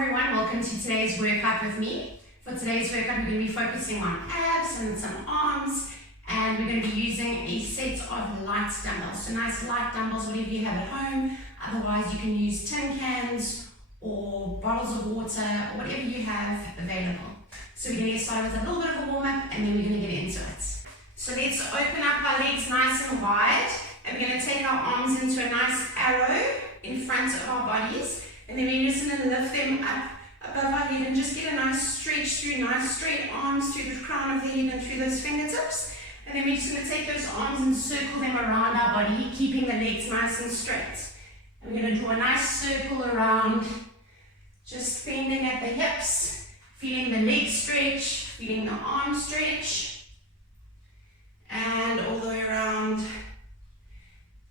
everyone, welcome to today's workout with me. For today's workout, we're going to be focusing on abs and some arms, and we're going to be using a set of light dumbbells. So nice light dumbbells, whatever you have at home. Otherwise, you can use tin cans or bottles of water or whatever you have available. So we're going to get started with a little bit of a warm-up, and then we're going to get into it. So let's open up our legs nice and wide, and we're going to take our arms into a nice arrow in front of our bodies. And then we're just going to lift them up above our head and just get a nice stretch through, nice straight arms through the crown of the head and through those fingertips. And then we're just going to take those arms and circle them around our body, keeping the legs nice and straight. And we're going to draw a nice circle around, just bending at the hips, feeling the leg stretch, feeling the arm stretch, and all the way around.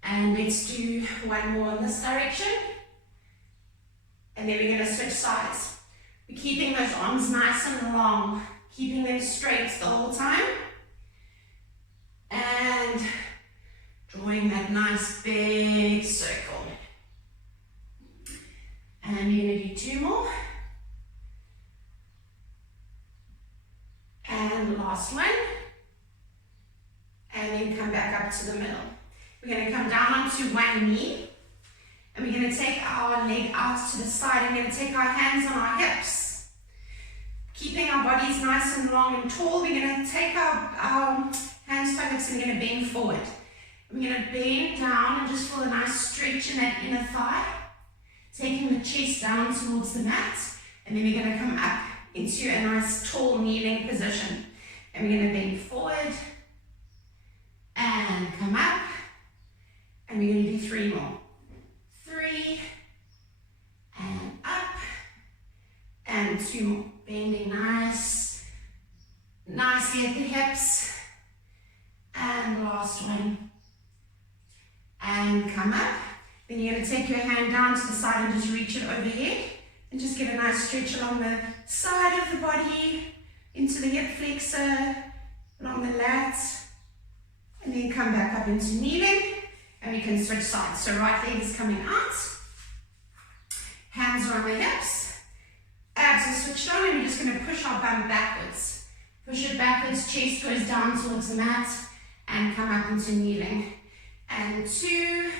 And let's do one more in this direction. And then we're going to switch sides. We're keeping those arms nice and long, keeping them straight the whole time. And drawing that nice big circle. And we're going to do two more. And last one. And then come back up to the middle. We're going to come down onto one knee. And we're going to take our leg out to the side, and we're going to take our hands on our hips. Keeping our bodies nice and long and tall, we're going to take our hands to our hips and we're going to bend forward. And we're going to bend down and just feel a nice stretch in that inner thigh. Taking the chest down towards the mat. And then we're going to come up into a nice tall kneeling position. And we're going to bend forward and come up. And we're going to do three more. 3, and up, and 2 more. Bending nicely at the hips, and last one, and come up. Then you're going to take your hand down to the side and just reach it overhead, and just get a nice stretch along the side of the body, into the hip flexor, along the lats, and then come back up into kneeling. And we can switch sides. So right leg is coming out. Hands are on the hips. Abs are switched on, and we're just going to push our bum backwards. Push it backwards, chest goes down towards the mat, and come up into kneeling. And 2,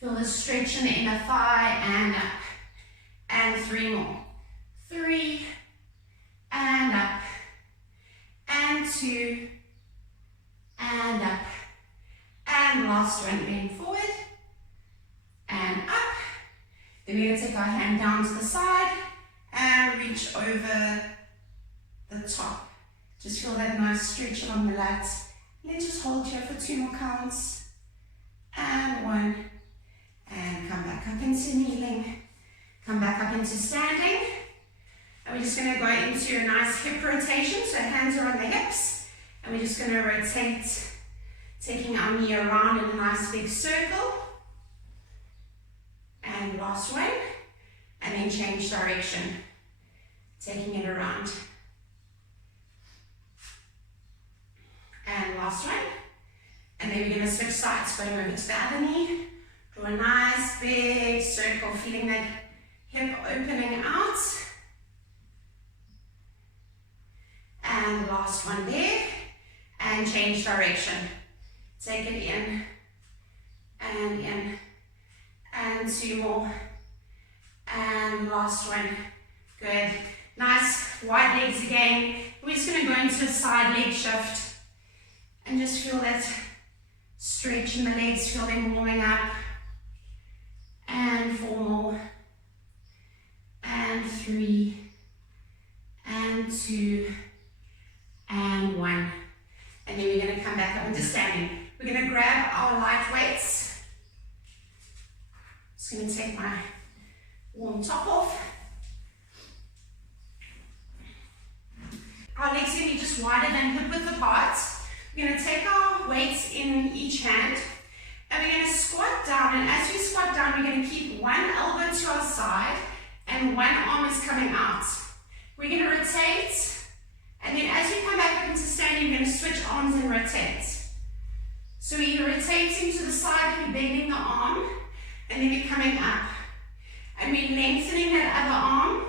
feel the stretch in the inner thigh, and up. And 3 more. 3, and up. And 2, and up. And last one, bend forward and up. Then we're going to take our hand down to the side and reach over the top. Just feel that nice stretch along the lats. And then just hold here for 2 more counts. And 1. And come back up into kneeling. Come back up into standing. And we're just going to go into a nice hip rotation. So hands are on the hips. And we're just going to rotate, taking our knee around in a nice big circle. And last one. And then change direction. Taking it around. And last one. And then we're going to switch sides, going over to the other knee. Draw a nice big circle, feeling that hip opening out. And last one there. And change direction. Take it in, and 2 more, and last one. Good. Nice wide legs again. We're just going to go into a side leg shift and just feel that stretch in the legs, feel them warming up. And 4 more, and 3, and 2, and 1. And then we're going to come back up into standing. We're going to grab our light weights. Just going to take my warm top off. Our legs are going to be just wider than hip width apart. We're going to take our weights in each hand, and we're going to squat down. And as we squat down, we're going to keep one elbow to our side, and one arm is coming out. We're going to rotate. And then as we come back up into standing, we're going to switch arms and rotate. So we're rotating to the side, we're bending the arm, and then we're coming up. And we're lengthening that other arm,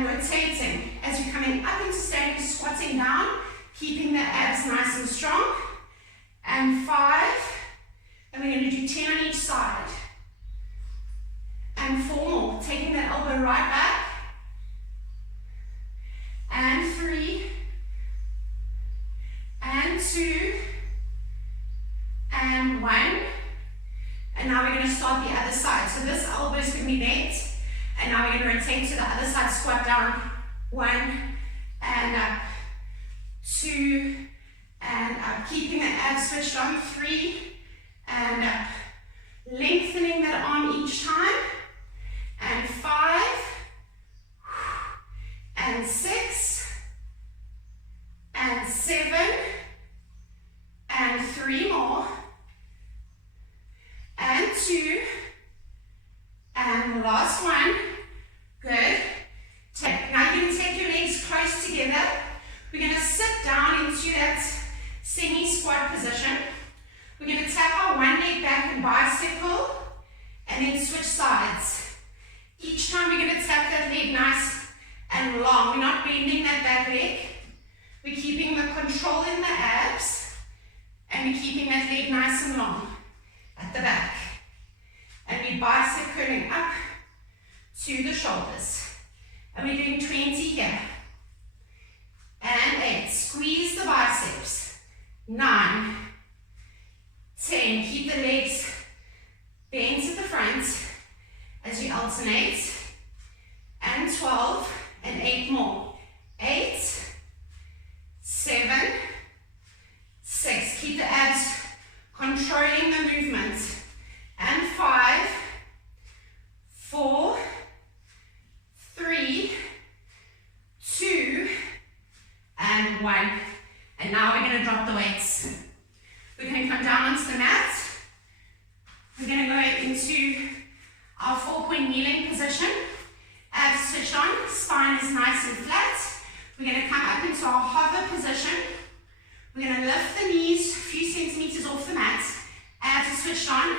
and rotating. As you're coming up into standing, squatting down, keeping the abs nice and strong. And 5, and we're going to do 10 on each side. And 4 more, taking that elbow right back. And 3, and 2, and 1. And now we're going to start the other side. So this elbow is going to be bent. And now we're going to rotate to the other side, squat down. 1, and up. 2, and up. Keeping the abs switched on. 3, and up. Lengthening that arm each time. And 5, and 6, and 7, and 3 more. And 2, and the last one. Good. Now you're going to take your legs close together. We're going to sit down into that semi-squat position. We're going to tap our one leg back and bicycle, and then switch sides. Each time we're going to tap that leg nice and long. We're not bending that back leg. We're keeping the control in the abs, and we're keeping that leg nice and long at the back. And we bicep curling up to the shoulders. And we're doing 20 here. And 8. Squeeze the biceps. 9. 10. Keep the legs bent at the front as you alternate. And 12. And 8 more. 8. 7. 6. Keep the abs controlling the movement. And 5. 4. 3, 2, and 1. And now we're going to drop the weights. We're going to come down onto the mat. We're going to go into our 4-point kneeling position. Abs switched on, spine is nice and flat. We're going to come up into our hover position. We're going to lift the knees a few centimeters off the mat. Abs are switched on.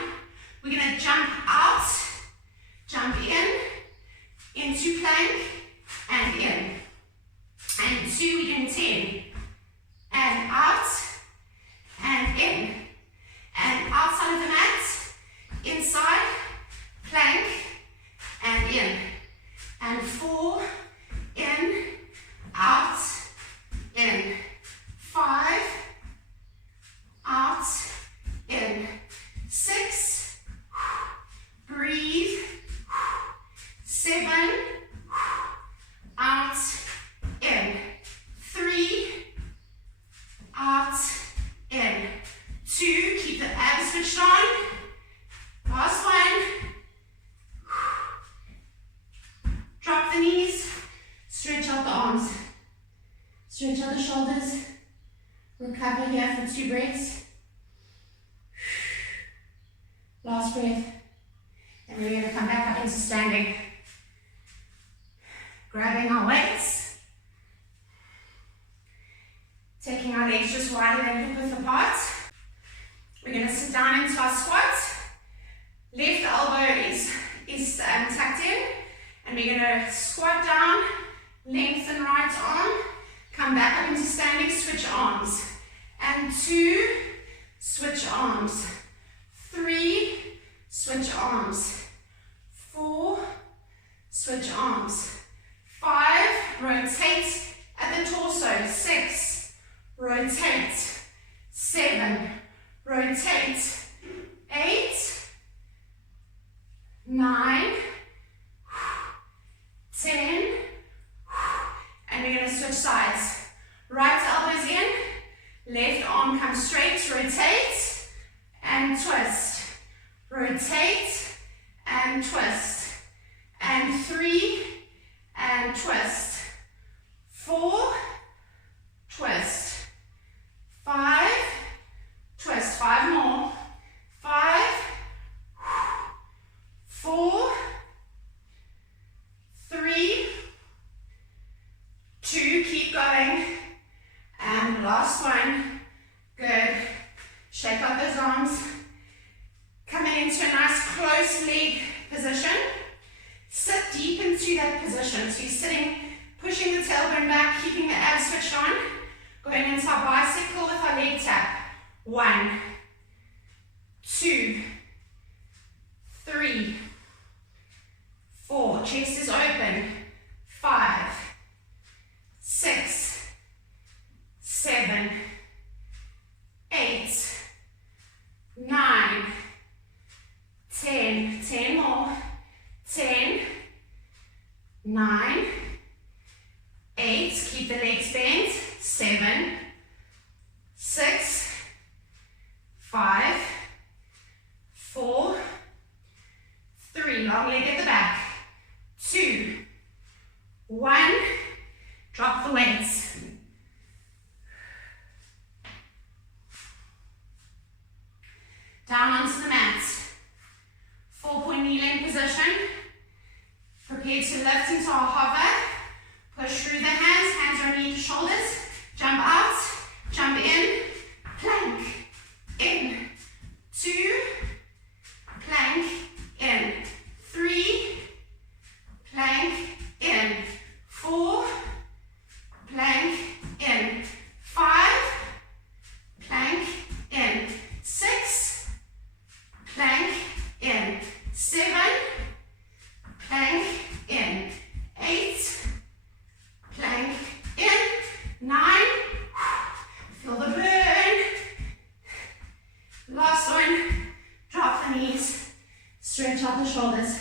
We're going to jump out, jump into plank, and in. And 2, we're doing 10. And out, and in. And outside of the mat, inside, plank, and in. And 4, in, out, in. 5, out, in. 6, breathe. 7, out, in. 3, out, in. 2, keep the abs switched on. Last one. Drop the knees, stretch out the arms. Stretch out the shoulders. Recover here for 2 breaths. Last breath. And we're going to come back up into standing. Grabbing our weights, taking our legs just wider than hip width apart. We're going to sit down into our squat. Left elbow is tucked in, and we're going to squat down, lengthen right arm, come back up into standing, switch arms. And 2, switch arms. 3, switch arms. 4, switch arms. 5, rotate at the torso. 6, rotate. 7, rotate. 8, 9, 10, and we're going to switch sides. Right elbow's in, left arm comes straight, rotate, and twist. Rotate, and twist. And 3, and twist. 4, twist. 5, twist. 5 more. 5, 4, 3, 2, keep going. And last one. Good. Shake out those arms. Coming into a nice close leg position. Sit deep into leg position. So you're sitting, pushing the tailbone back, keeping the abs switched on, going into our bicycle with our leg tap. 1, 2, 3, 4, chest is open. 5, 6, 7, 8, 9, 10, 10 more, 10, 9, 8, keep the legs bent, 7, 6, 5, 4, 3, long leg at the back, 2, 1, drop the weights. Down onto the mat. 4-point knee length position. Prepare to lift into our hover. Push through the hands, hands are underneath the shoulders. Jump out, jump in, plank, in, 2, plank, in, 3, plank, in, 4, plank, in, 5, plank, in, 6, plank, in, 7, plank, in, 8, plank, in, 9, feel the burn, last one, drop the knees, stretch out the shoulders,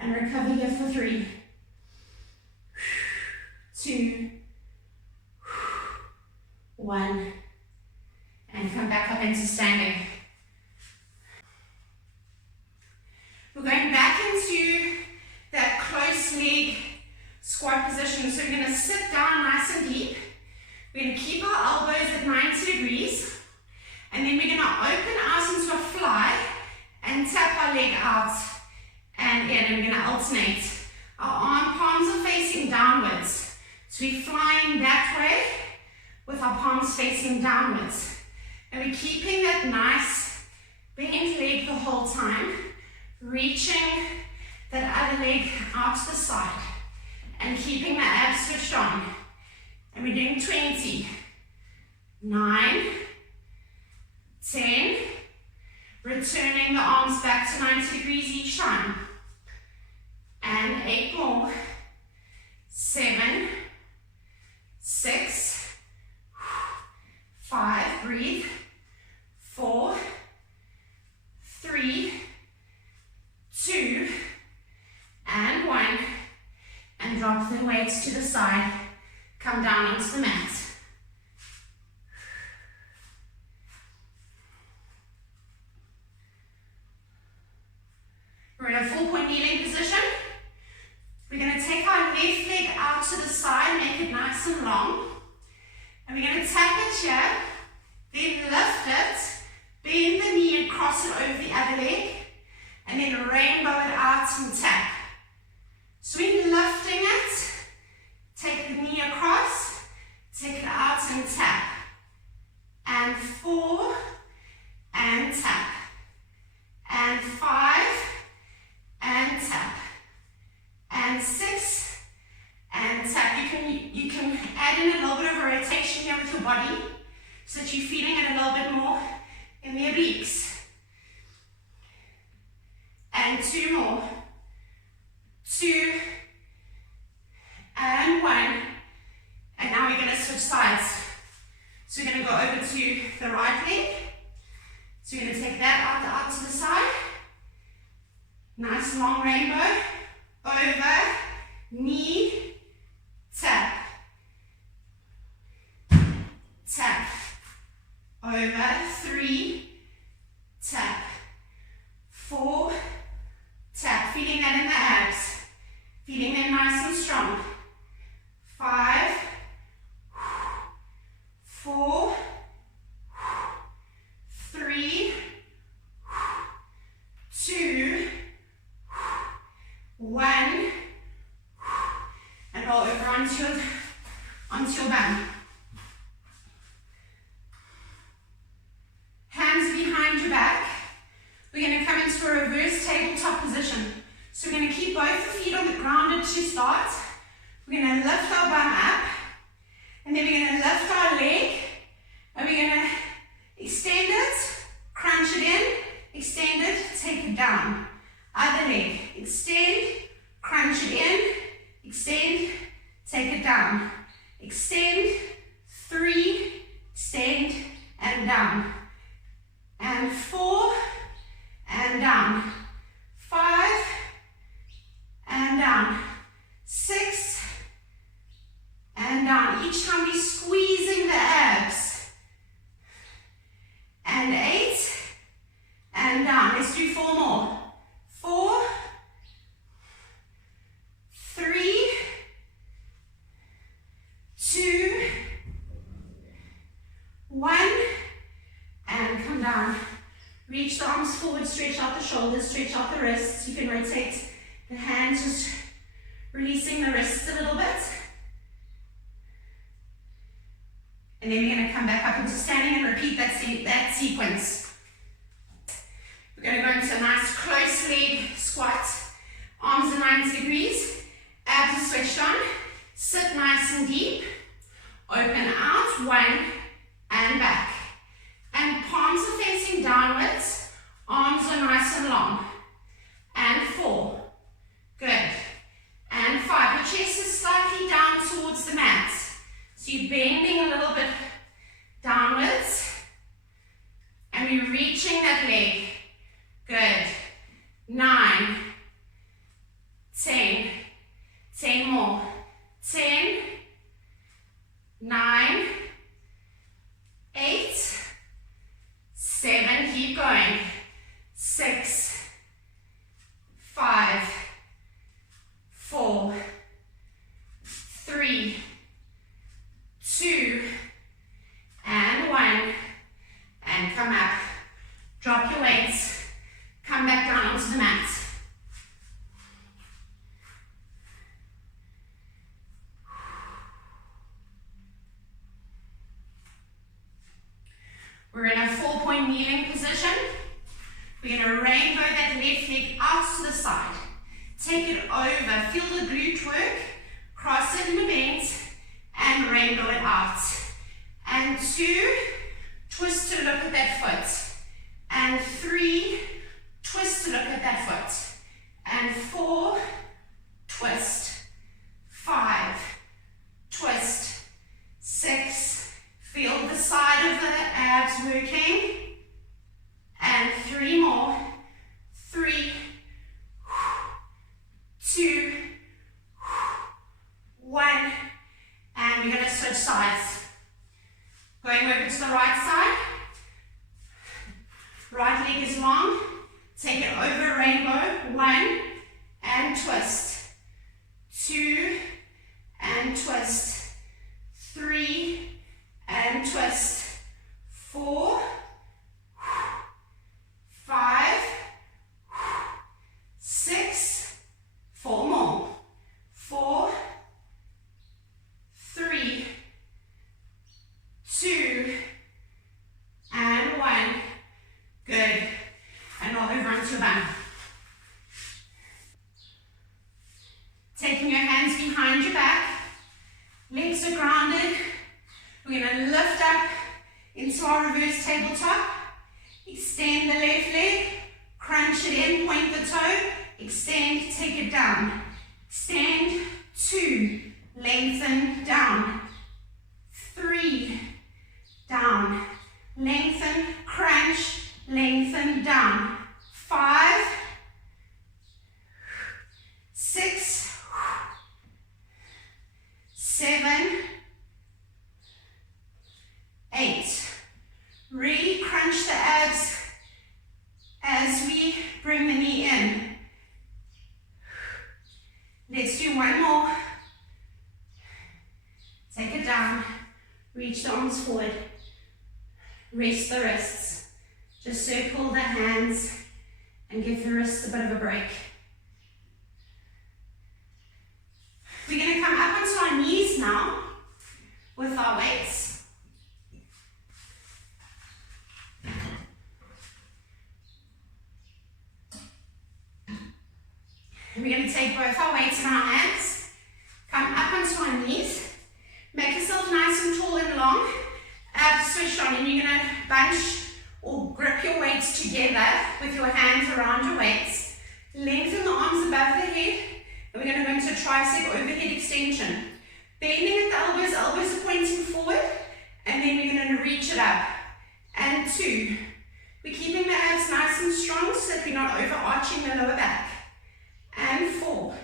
and recover here for 3, 2, 1, and come back up into standing. We're going back into that close leg squat position. So we're going to sit down nice and deep. We're going to keep our elbows at 90 degrees. And then we're going to open out into a fly and tap our leg out and in. And we're going to alternate. Our arm palms are facing downwards. So we're flying that way with our palms facing downwards. And we're keeping that nice bent leg the whole time. Reaching that other leg out to the side and keeping the abs switched on. And we're doing 20, 9, 10, returning the arms back to 90 degrees each time. And 8 more, 7, 6, 5, breathe, 4, 3, 2, and 1, and drop the weights to the side, come down onto the mat. We're in a 4-point kneeling position. We're going to take our left leg out to the side, make it nice and long, and we're going to tap it here, then lift it, bend the knee and cross it over the other leg, and then rainbow it out and tap. So we're lifting it, take the knee across, take it out and tap. And 4, and tap. And 5, and tap. And 6, and tap. You can add in a little bit of a rotation here with your body so that you're feeling it a little bit more in the obliques. And 2 more, 2, and 1, and now we're going to switch sides. So we're going to go over to the right leg, so we're going to take that out to the side, nice long rainbow, over, knee, tap, tap, over, 3, tap, 4, tap, feeling that in the abs, feeling them nice and strong. 5, 4, 3, 2, 1, and roll over onto your bum. Hands behind your back. We're going to come into a reverse tabletop position. So we're going to keep both the feet on the ground to start. start. We're going to lift our bum up, and then we're going to lift our leg, and we're going to extend it, crunch it in, extend it, take it down. Other leg, extend, crunch it in, extend, take it down. Extend, 3, extend, and down. And 4, and down. 5, and down. 6, and down. Each time we're squeezing the abs. And 8, and down. Let's do 4 more. 4, 3, 2, 1, and come down. Reach the arms forward, stretch out the shoulders, stretch out the wrists. You can rotate the hands, just releasing the wrists a little bit. And then we're going to come back up into standing and repeat that sequence. We're going to go into a nice close leg squat. Arms at 90 degrees. Abs are switched on. Sit nice and deep. Open out. 1 and back. And palms are facing downwards. Arms are nice and long. And 4. Good. And 5. Your chest is slightly down towards the mat. So you're bending a little bit downwards. And we're reaching that leg. Good. 9. 10. 10 more. 10. 9. 8. 7. Keep going. 6. 5. 4. 3. 2. And 1. And come up. Drop your weights. Come back down onto the mat. We're in a 4-point kneeling position. We're going to rainbow that left leg out to the side. Take it over. Feel the glute work. Cross it in the bend and rainbow it out. And 2, twist to look at that foot. And 3, twist to look at that foot. And 4, twist. 5, twist. 6, feel the side of the abs working. And 3 more. 3, 2, 1. And we're going to switch sides. Going over to the right side. Right leg is long. Take it over rainbow. 1 and twist. 2 and twist. 3 and twist. 4, 5, 6, 4 more. 4, 3, 2, and 1. Good. And roll over onto your bum. Taking your hands behind your back. Legs are grounded. We're going to lift up into our reverse tabletop. Extend the left leg. Crunch it in. Point the toe. Extend. Take it down. Extend. 2. Lengthen. Down. 3. Down. Lengthen. Crunch. Lengthen. Down. 5. 6. 7. 8. Really crunch the abs as we bring the knee in. Let's do 1 more. Take it down. Reach the arms forward. Rest the wrists. Just circle the hands and give the wrists a bit of a break. We're going to come up onto our knees now with our weights. We're going to take both our weights in our hands tricep overhead extension. Bending at the elbows, elbows are pointing forward, and then we're going to reach it up. And 2. We're keeping the abs nice and strong so that we're not overarching the lower back. And 4.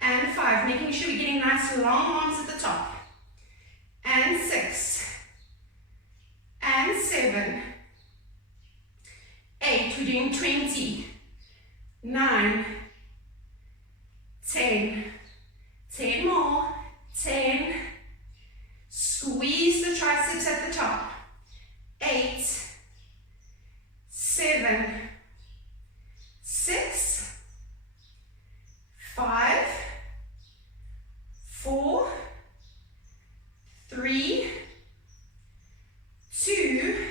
And 5, making sure we're getting nice long arms at the top. And 6. And 7. 8, we're doing 20. 9. 10. 10 more. 10. Squeeze the triceps at the top. 8. 7. 6. 5. 4. 3. 2.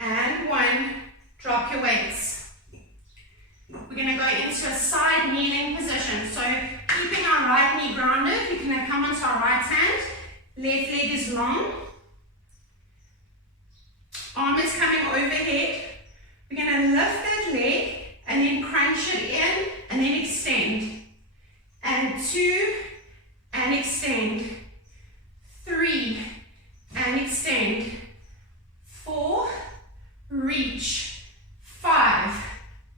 And 1. Drop your weights. We're going to go into a side kneeling position. So keeping our right knee grounded, we're going to come onto our right hand. Left leg is long. Arm is coming overhead. We're going to lift that leg and then crunch it in and then extend. And 2 and extend. 3 and extend. 4, reach. 5,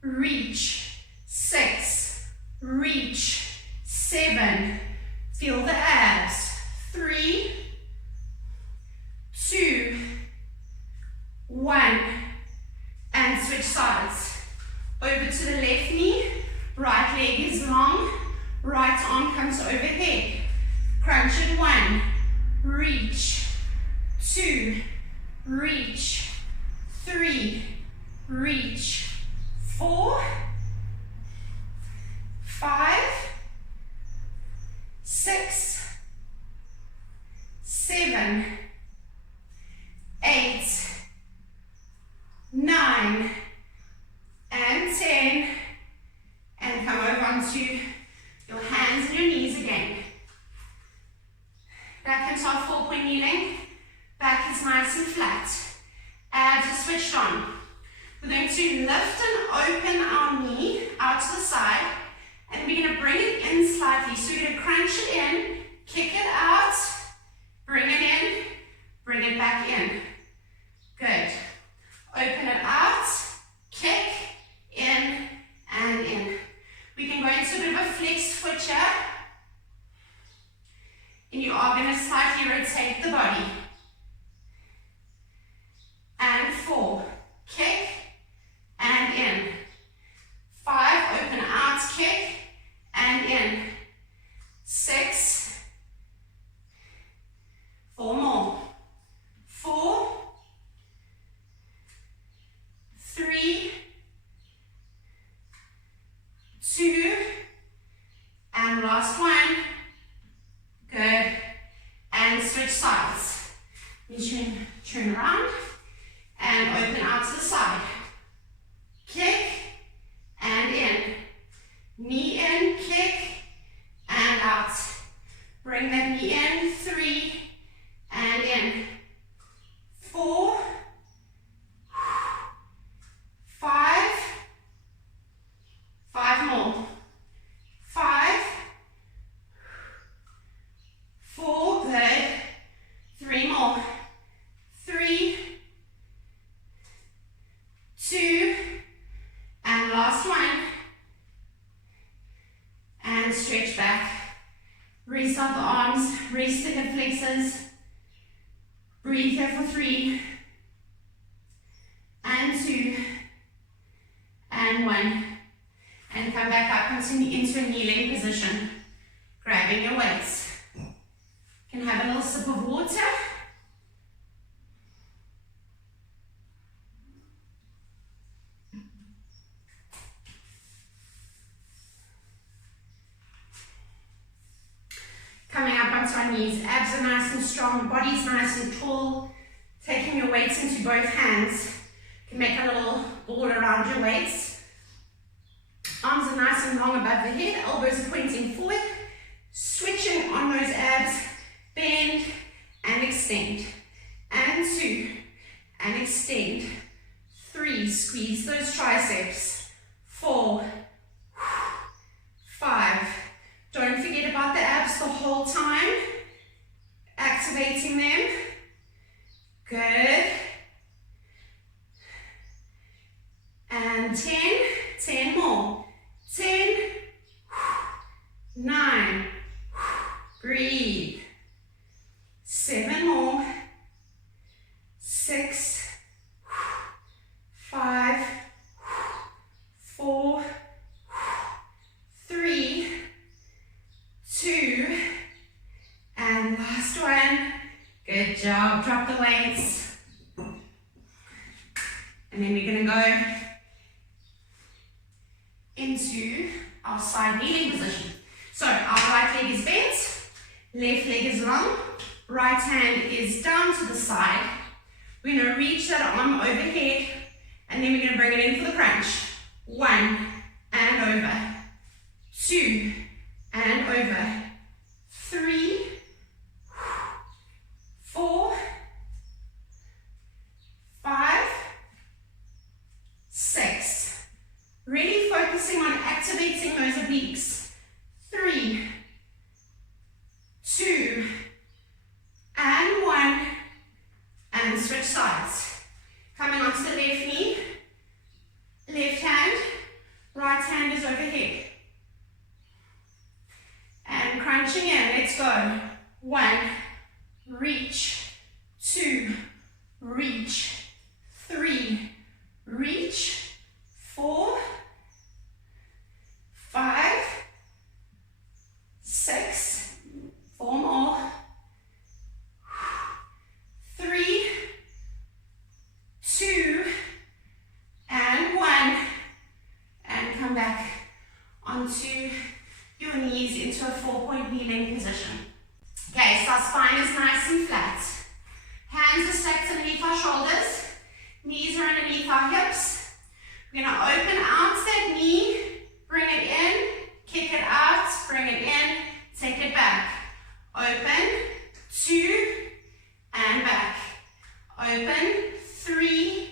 reach. 6, reach. 7, feel the abs. 3, 2, 1, and switch sides. Over to the left knee, right leg is long, right arm comes overhead. Crunch it. 1, reach. 2, reach. 3, reach. 4, 5, 6, 7, 8, 9, and 10, and come over onto your hands and your knees again. Back into our 4-point kneeling. Back is nice and flat. Abs are switched on. We're going to lift and open our knee out to the side, and we're going to bring it in slightly. So we're going to crunch it in, kick it out, bring it in, bring it back in. Good. Open it out, kick, in, and in. We can go into a bit of a flexed foot here. And you are going to slightly rotate the body. And 4, kick, and in. 5, open out, kick, and in. 6, 4 more. 4, 3, 2, and last one. Good. And switch sides. You turn around and open out to the side. Kick and in. Knee in, kick and out. Bring that knee in. 3 and in. 4, 5, 5 more. 5, 4, good. 3 more. 3, 2, and last one. And stretch back. Restart the arms, rest the hip flexors. Breathe here for 3, and 2, and 1. And come back up into a kneeling position. Grabbing your weights. You can have a little sip of water. Coming up onto our knees, abs are nice and strong, body's nice and tall. Taking your weights into both hands. You can make a little ball around your weights. Arms are nice and long above the head, elbows are pointing forward. Switching on those abs, bend and extend. And 2, and extend. 3, squeeze those triceps. 4, Breathe. 7 more. 6, 5, 4, 3, 2, and last one. Good job. Drop the weights. And then we're going to go into our side kneeling position. So our right leg is bent, left leg is long, right hand is down to the side. We're going to reach that arm overhead, and then we're going to bring it in for the crunch. 1, and over. 2, and over. 3, 4, 5, 6. Really focusing on activating those obliques. 3, 2, and 1, and switch sides. Coming onto the left knee, left hand, right hand is overhead. And crunching in, let's go. 1, reach, 2, reach, 3, reach, 4, 5, 6, 4 more, 3, 2, and 1, and come back onto your knees into a 4-point kneeling position. Okay, so our spine is nice and flat. Hands are stacked underneath our shoulders, knees are underneath our hips. We're going to open out that knee, bring it in, kick it out, bring it in, take it back. Open, 2, and back. Open, 3,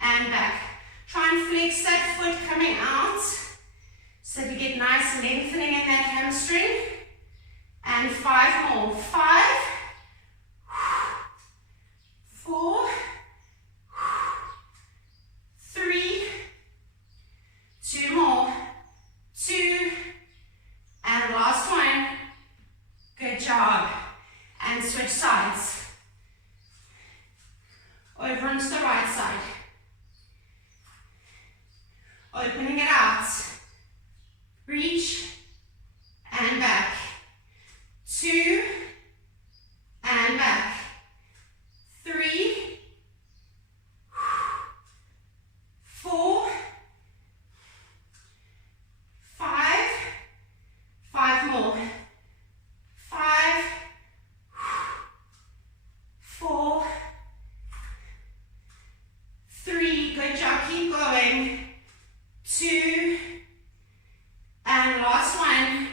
and back. Try and flex that foot coming out so that you get nice lengthening in that hamstring. And 5 more. 5, 4, 3, 2 more. 2, and last one. Good job. And switch sides. Over onto the right side. Opening it out. Reach and back. 2 and back. 3, 4, 5, 5 more. 5, 4, 3, good job, keep going. 2, and last one.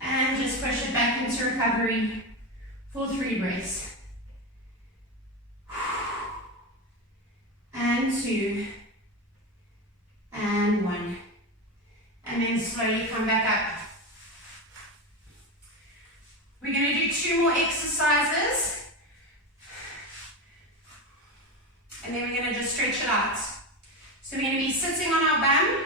And just push it back into recovery for 3 breaths. And 2, and 1. And then slowly come back up. We're going to do 2 more exercises. And then we're going to just stretch it out. So we're going to be sitting on our bum,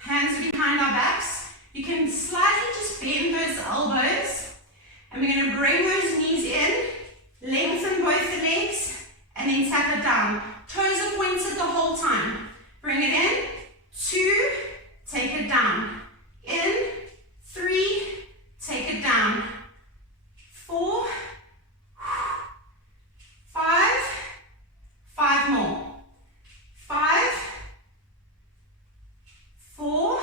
hands behind our backs. You can slightly just bend those elbows. And we're going to bring those knees in, lengthen both the legs, and then tap it down. Toes are pointed the whole time. Bring it in, 2, take it down. In, 3, take it down. 4, 5, 5 more. 5, 4,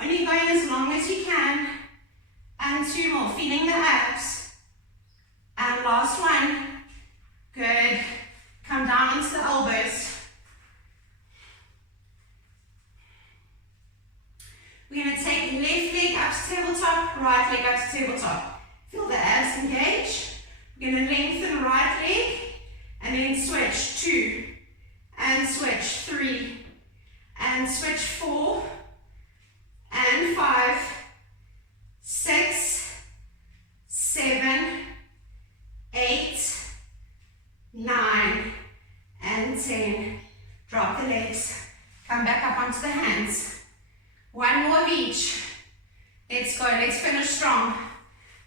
only going as long as you can, and 2 more, feeling the abs, and last one, good, come down onto the elbows. We're going to take left leg up to tabletop, right leg up to tabletop. Feel the abs engage. We're going to lengthen right leg, and then switch 2, and switch 3, and switch 4, and 5, 6, 7, 8, 9, and 10. Drop the legs. Come back up onto the hands. 1 more of each. Let's go. Let's finish strong.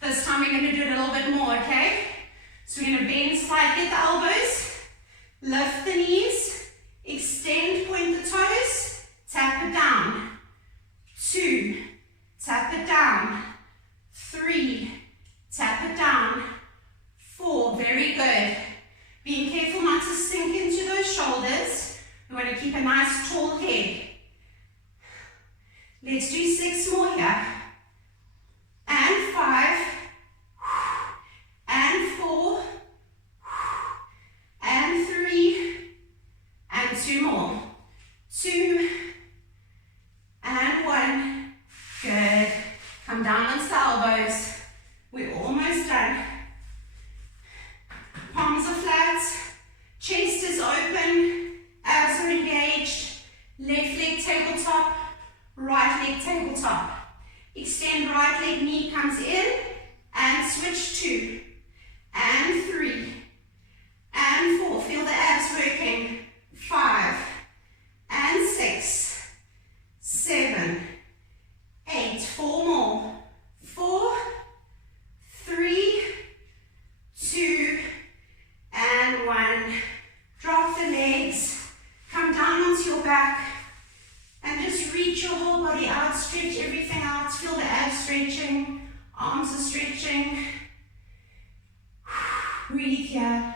This time we're going to do it a little bit more, okay? So we're going to bend slightly at the elbows, lift the knees, extend, point the toes, tap it down. 2, tap it down. 3, tap it down. 4, very good. Being careful not to sink into those shoulders. We want to keep a nice tall head. Let's do 6 more here. And 5. And 4. And 3. And 2 more. 2. And 1. Good. Come down onto the elbows. We're almost done. Palms are flat. Chest is open. Abs are engaged. Left leg tabletop. Right leg tabletop. Extend right leg, knee comes in. And switch 2. And 3. And 4. Feel the abs working. 5. And 6. 7. 8. 4 more. 4. 3. 2. And 1. Drop the legs. Come down onto your back. And just reach your whole body out. Stretch everything out. Feel the abs stretching. Arms are stretching. Breathe here.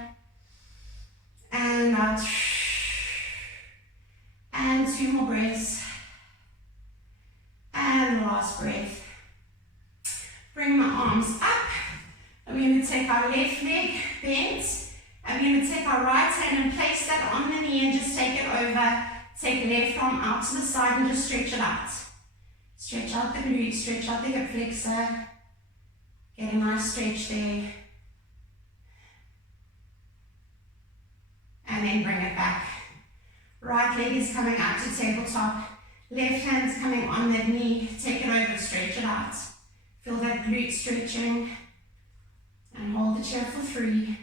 And out. And 2 more breaths. And last breath. Bring my arms up. And we're going to take our left leg bent. And we're going to take our right hand and place that on the knee and just take it over. Take the left arm out to the side and just stretch it out. Stretch out the glute, stretch out the hip flexor. Get a nice stretch there. And then bring it back. Right leg is coming up to tabletop. Left hand's coming on that knee. Take it over, stretch it out. Feel that glute stretching. And hold the chair for 3.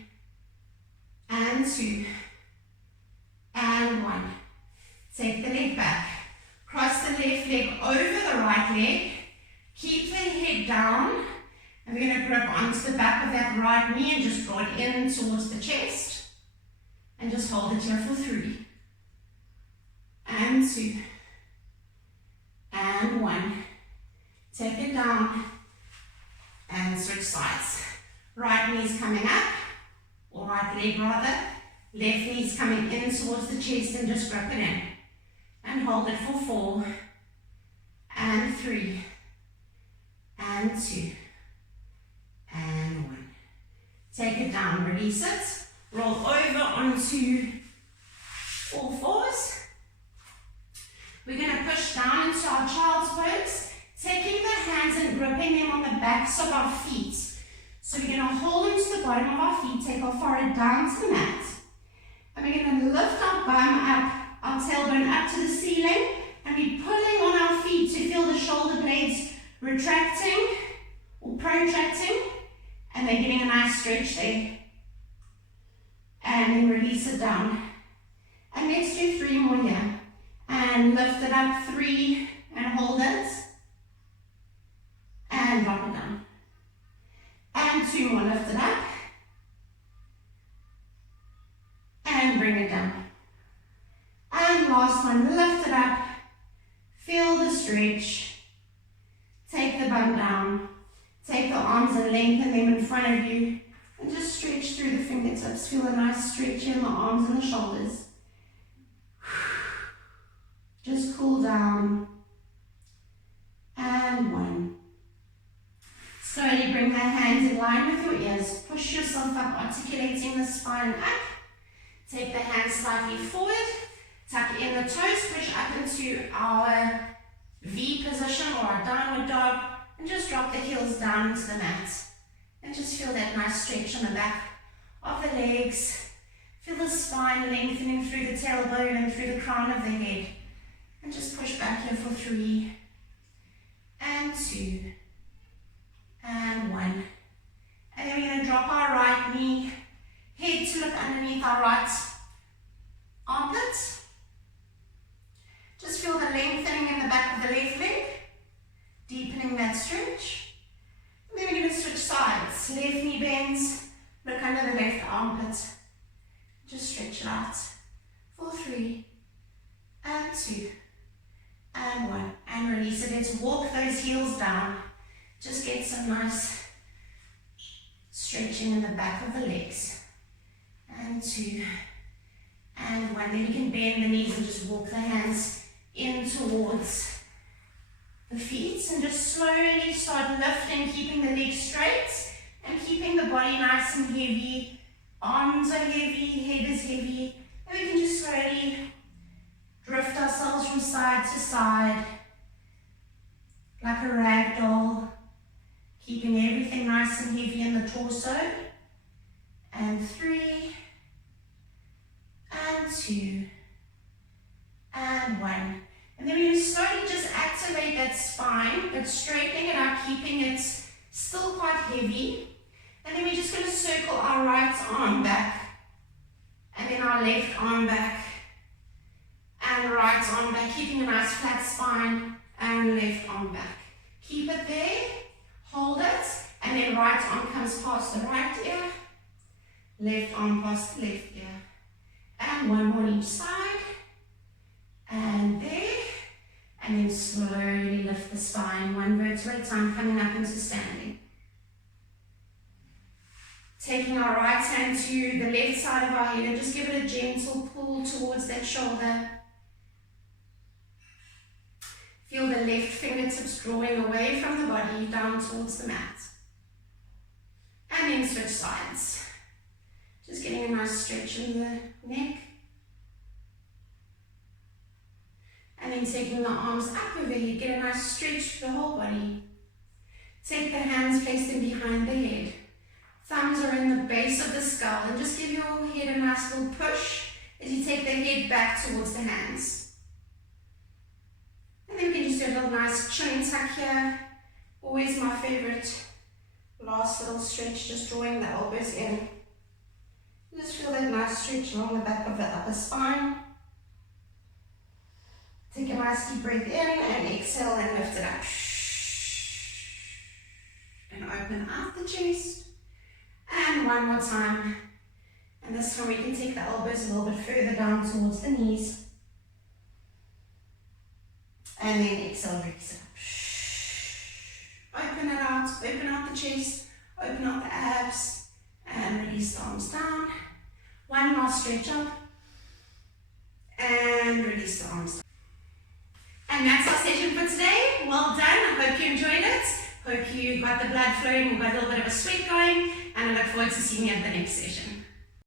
And 2. And 1. Take the leg back. Cross the left leg over the right leg. Keep the head down. And we're going to grip onto the back of that right knee and just draw it in towards the chest. And just hold it here for 3. And 2. And 1. Take it down. And switch sides. Right knee's coming up. Or right leg rather. Left knee's coming in towards the chest and just grip it in. And hold it for 4. And 3. And 2. And 1. Take it down, release it. Roll over onto all fours. We're going to push down into our child's pose, taking the hands and gripping them on the backs of our feet. So we're going to hold them to the bottom of our feet, take our forehead down to the mat. And we're going to lift our bum up, our tailbone up to the ceiling, and we're pulling on our feet to feel the shoulder blades retracting or protracting, and they're getting a nice stretch there. And then release it down. And let's do 3 more here. And lift it up, 3, and hold it. And drop it down. And 2 more, lift it up. And bring it down. And last one, lift it up. Feel the stretch. Take the bum down. Take the arms and lengthen them in front of you. And just stretch through the fingertips. Feel a nice stretch in the arms and the shoulders. Just cool down. And 1. Slowly bring the hands in line with your ears. Push yourself up, articulating the spine up. Take the hands slightly forward. Tuck in the toes. Push up into our V position or our downward dog. And just drop the heels down into the mat. And just feel that nice stretch on the back of the legs. Feel the spine lengthening through the tailbone and through the crown of the head. And just push back here for 3. And 2. And 1. And then we're going to drop our right knee, head to look underneath our right armpit. Just feel the lengthening in the back of the left leg, deepening that that stretch. And then we're going to switch sides. Left knee bends, look under the left armpit. Just stretch it out. For 3, and 2, and 1, and release it. Let's walk those heels down. Just get some nice stretching in the back of the legs. And 2, and 1. Then you can bend the knees and just walk the hands in towards the feet, and just slowly start lifting, keeping the legs straight and keeping the body nice and heavy. Arms are heavy, head is heavy, and we can just slowly drift ourselves from side to side like a rag doll, keeping everything nice and heavy in the torso. And 3, and 2, and 1. And then we're going to slowly just activate that spine, but straightening it out, keeping it still quite heavy. And then we're just going to circle our right arm back, and then our left arm back, and right arm back, keeping a nice flat spine, and left arm back. Keep it there, hold it, and then right arm comes past the right ear, left arm past the left ear. And 1 more on each side, and there, and then slowly lift the spine, 1 vertebra at a time, coming up into standing. Taking our right hand to the left side of our head and just give it a gentle pull towards that shoulder. Feel the left fingertips drawing away from the body down towards the mat. And then switch sides. Just getting a nice stretch in the neck. And then taking the arms up overhead, get a nice stretch through the whole body. Take the hands, place them behind the head. Thumbs are in the base of the skull, and just give your head a nice little push as you take the head back towards the hands. And then we can just do a little nice chin tuck here. Always my favorite. Last little stretch, just drawing the elbows in. Just feel that nice stretch along the back of the upper spine. Take a nice deep breath in and exhale and lift it up. And open out the chest. And 1 more time. And this time we can take the elbows a little bit further down towards the knees. And then exhale, release it up. Open it out, open out the chest, open out the abs, and release the arms down. 1 more stretch up. And release the arms down. And that's our session for today. Well done. I hope you enjoyed it. Hope you got the blood flowing and got a little bit of a sweat going. And I look forward to seeing you at the next session.